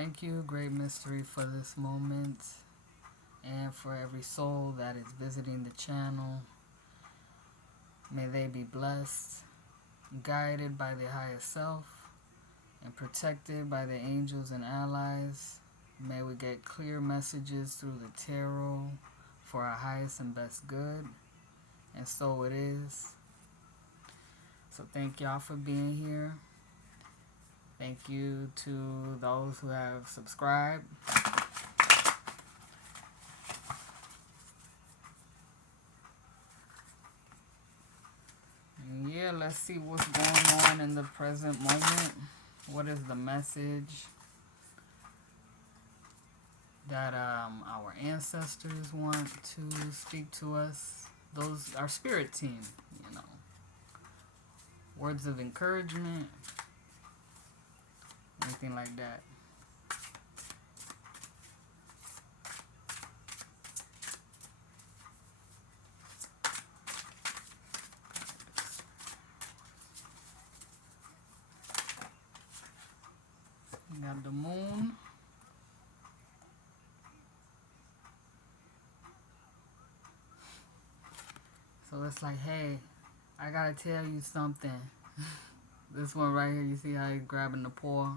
Thank you, Great Mystery, for this moment and for every soul that is visiting the channel. May they be blessed, guided by their highest self, and protected by the angels and allies. May we get clear messages through the tarot for our highest and best good. And so it is. So thank y'all for being here. Thank you to those who have subscribed. And yeah, let's see what's going on in the present moment. What is the message that our ancestors want to speak to us? Those, our spirit team, you know. Words of encouragement, anything like that. We got the moon. So it's like, hey, I gotta tell you something. This one right here, you see how he's grabbing the paw?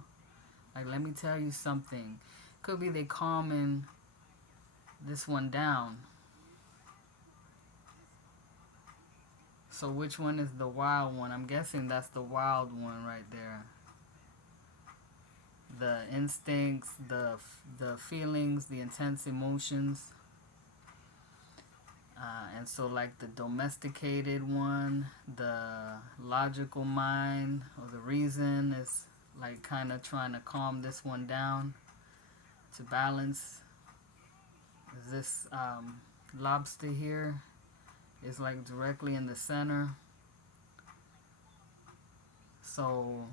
Like, let me tell you something. Could be they calming this one down. So which one is the wild one? I'm guessing that's the wild one right there. The instincts, the feelings, the intense emotions. And so like the domesticated one, the logical mind, or the reason is like kind of trying to calm this one down to balance. This lobster here is like directly in the center. So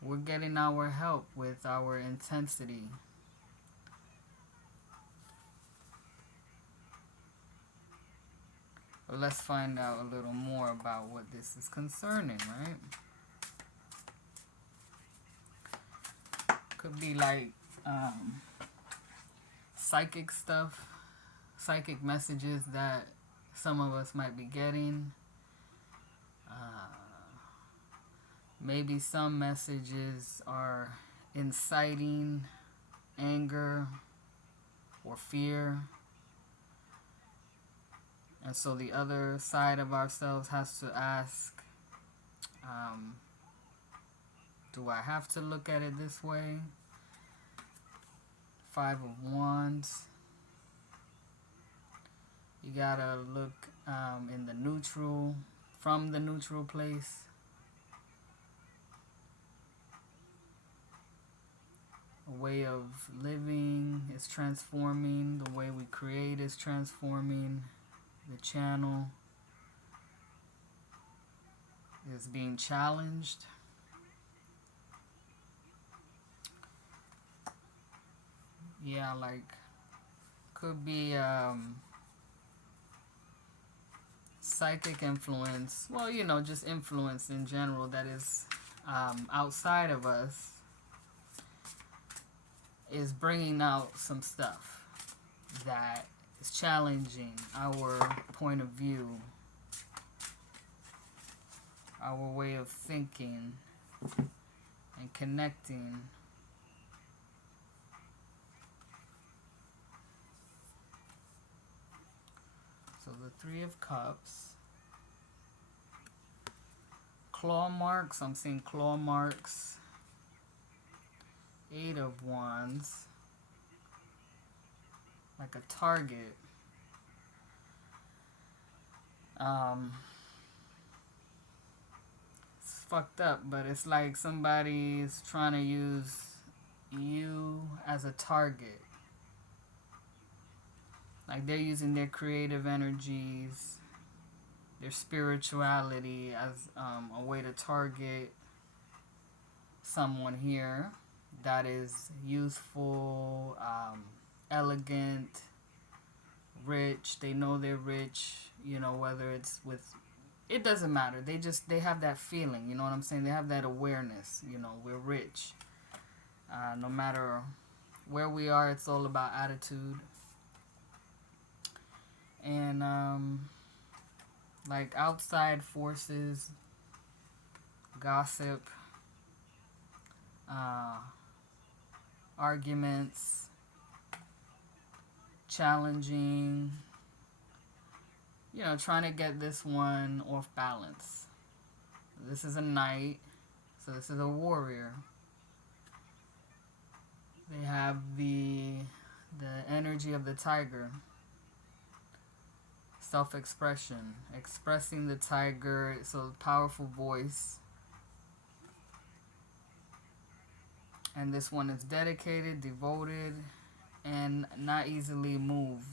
we're getting our help with our intensity. But let's find out a little more about what this is concerning, right? Could be like psychic stuff, psychic messages that some of us might be getting. Maybe some messages are inciting anger or fear. And so the other side of ourselves has to ask, do I have to look at it this way? 5 of Wands. You gotta look in the neutral, from the neutral place. A way of living is transforming. The way we create is transforming. The channel is being challenged. Yeah, like could be psychic influence. Well, you know, just influence in general that is outside of us is bringing out some stuff that is challenging our point of view, our way of thinking and connecting. So the 3 of Cups. Claw marks. I'm seeing claw marks. 8 of Wands. Like a target. It's fucked up, but it's like somebody's trying to use you as a target. Like they're using their creative energies, their spirituality as a way to target someone here that is youthful, elegant, rich. They know they're rich, you know, whether it's with it doesn't matter. They have that feeling, you know what I'm saying? They have that awareness, you know, we're rich. No matter where we are, it's all about attitude. And like outside forces, gossip, uh, arguments, challenging, you know, trying to get this one off balance. This is a knight, so this is a warrior. They have the energy of the tiger. Self-expression, expressing the tiger, so powerful voice. And this one is dedicated, devoted, and not easily moved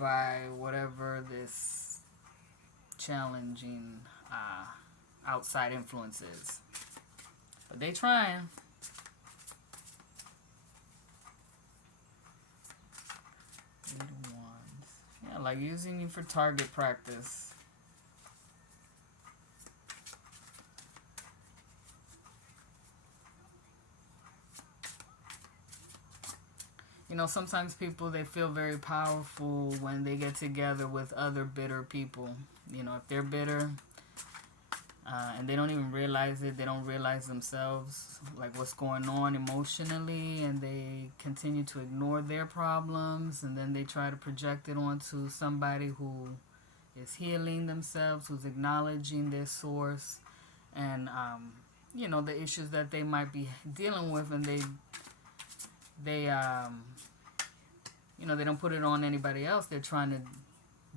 by whatever this challenging outside influence is. But they trying. Eight of Wands. Yeah, like using you for target practice. You know, sometimes people, they feel very powerful when they get together with other bitter people. You know, if they're bitter and they don't even realize it, they don't realize themselves, like what's going on emotionally, and they continue to ignore their problems, and then they try to project it onto somebody who is healing themselves, who's acknowledging their source, and, you know, the issues that they might be dealing with, and they you know, they don't put it on anybody else. They're trying to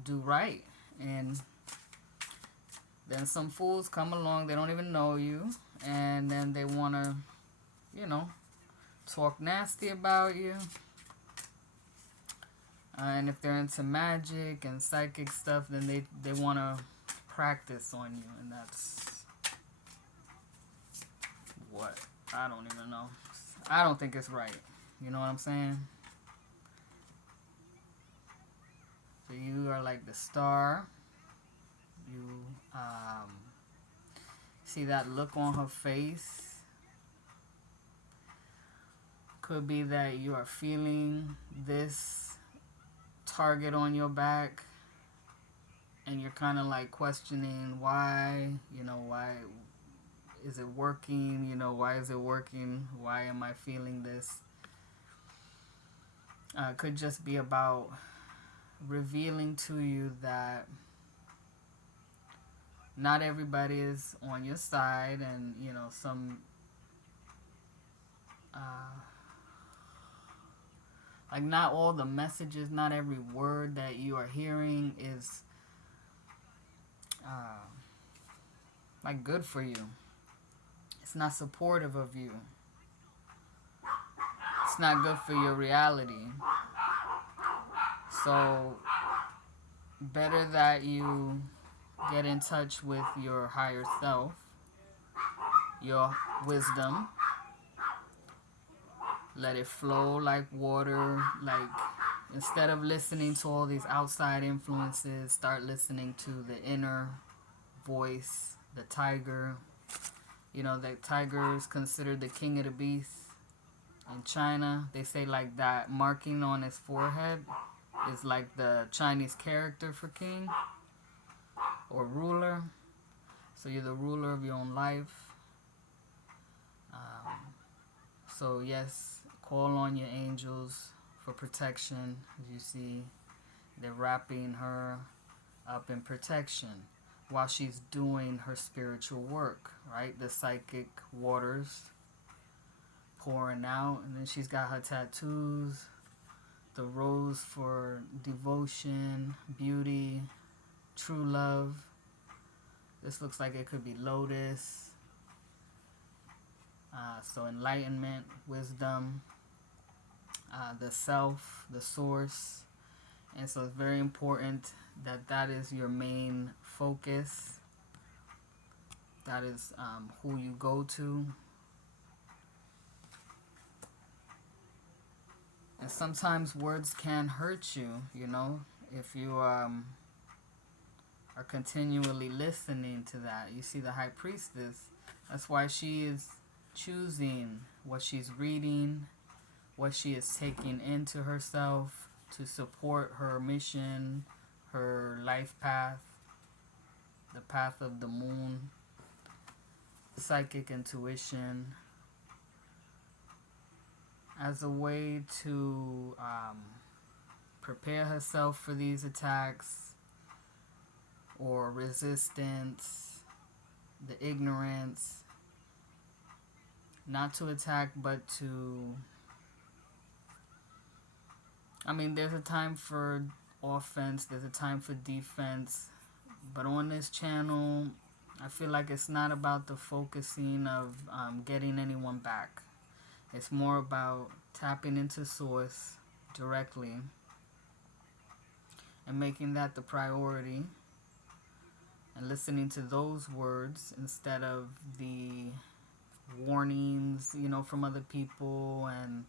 do right. And then some fools come along, they don't even know you, and then they want to, you know, talk nasty about you. And if they're into magic and psychic stuff, then they want to practice on you, and that's what, I don't even know. I don't think it's right. You know what I'm saying? So you are like the star. You see that look on her face. Could be that you are feeling this target on your back, and you're kind of like questioning why, you know, why is it working? You know, why is it working? Why am I feeling this? Could just be about revealing to you that not everybody is on your side, and, you know, some like not all the messages, not every word that you are hearing is like good for you. It's not supportive of you. It's not good for your reality. So better that you get in touch with your higher self, your wisdom. Let it flow like water. Like, instead of listening to all these outside influences, start listening to the inner voice, the tiger. You know, the tiger is considered the king of the beasts. In China, they say like that marking on his forehead is like the Chinese character for king or ruler. So you're the ruler of your own life. So yes, call on your angels for protection. As you see, they're wrapping her up in protection while she's doing her spiritual work, right? The psychic waters pouring out, and then she's got her tattoos, the rose for devotion, beauty, true love. This looks like it could be lotus. So enlightenment, wisdom, the self, the source. And so it's very important that that is your main focus. That is who you go to. And sometimes words can hurt you, you know. If you are continually listening to that. You see the high priestess, that's why she is choosing what she's reading, what she is taking into herself to support her mission, her life path, the path of the moon, psychic intuition, as a way to prepare herself for these attacks or resistance, the ignorance, not to attack, but to, there's a time for offense, there's a time for defense, but on this channel, I feel like it's not about the focusing of getting anyone back. It's more about tapping into source directly and making that the priority and listening to those words instead of the warnings, from other people and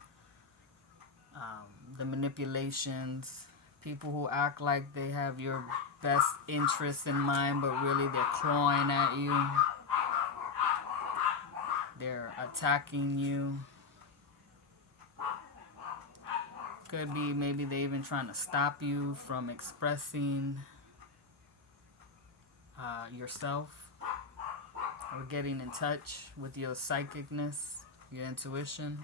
the manipulations. People who act like they have your best interests in mind, but really they're clawing at you. They're attacking you. Could be maybe they even trying to stop you from expressing yourself or getting in touch with your psychicness, your intuition.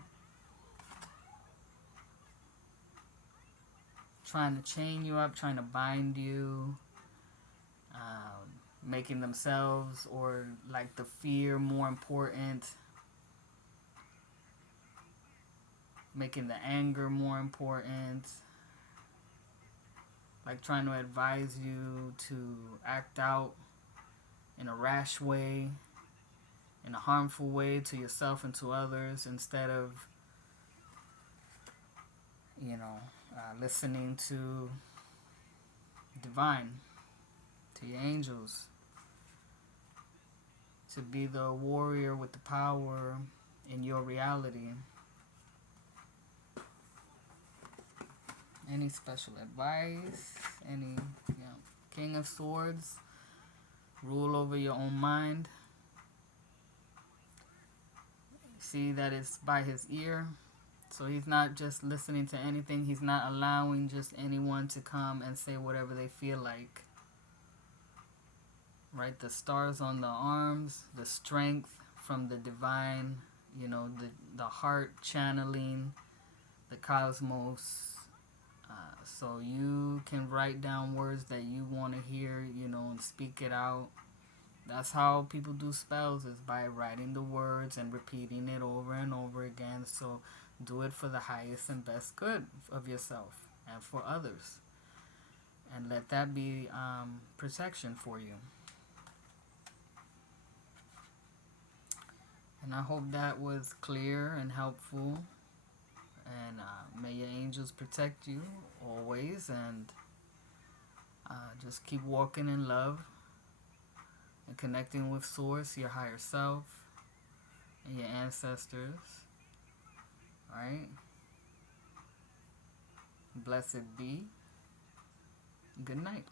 Trying to chain you up, trying to bind you, making themselves or like the fear more important, making the anger more important, like trying to advise you to act out in a rash way, in a harmful way to yourself and to others, instead of listening to divine, to your angels, to be the warrior with the power in your reality. Any special advice? Any, King of Swords, rule over your own mind. See that it's by his ear. So he's not just listening to anything. He's not allowing just anyone to come and say whatever they feel like. Right? The stars on the arms, the strength from the divine, the heart channeling the cosmos. So you can write down words that you want to hear, and speak it out. That's how people do spells, is by writing the words and repeating it over and over again. So do it for the highest and best good of yourself and for others. And let that be protection for you. And I hope that was clear and helpful. And may your angels protect you always. And just keep walking in love and connecting with Source, your higher self, and your ancestors. Alright? Blessed be. Good night.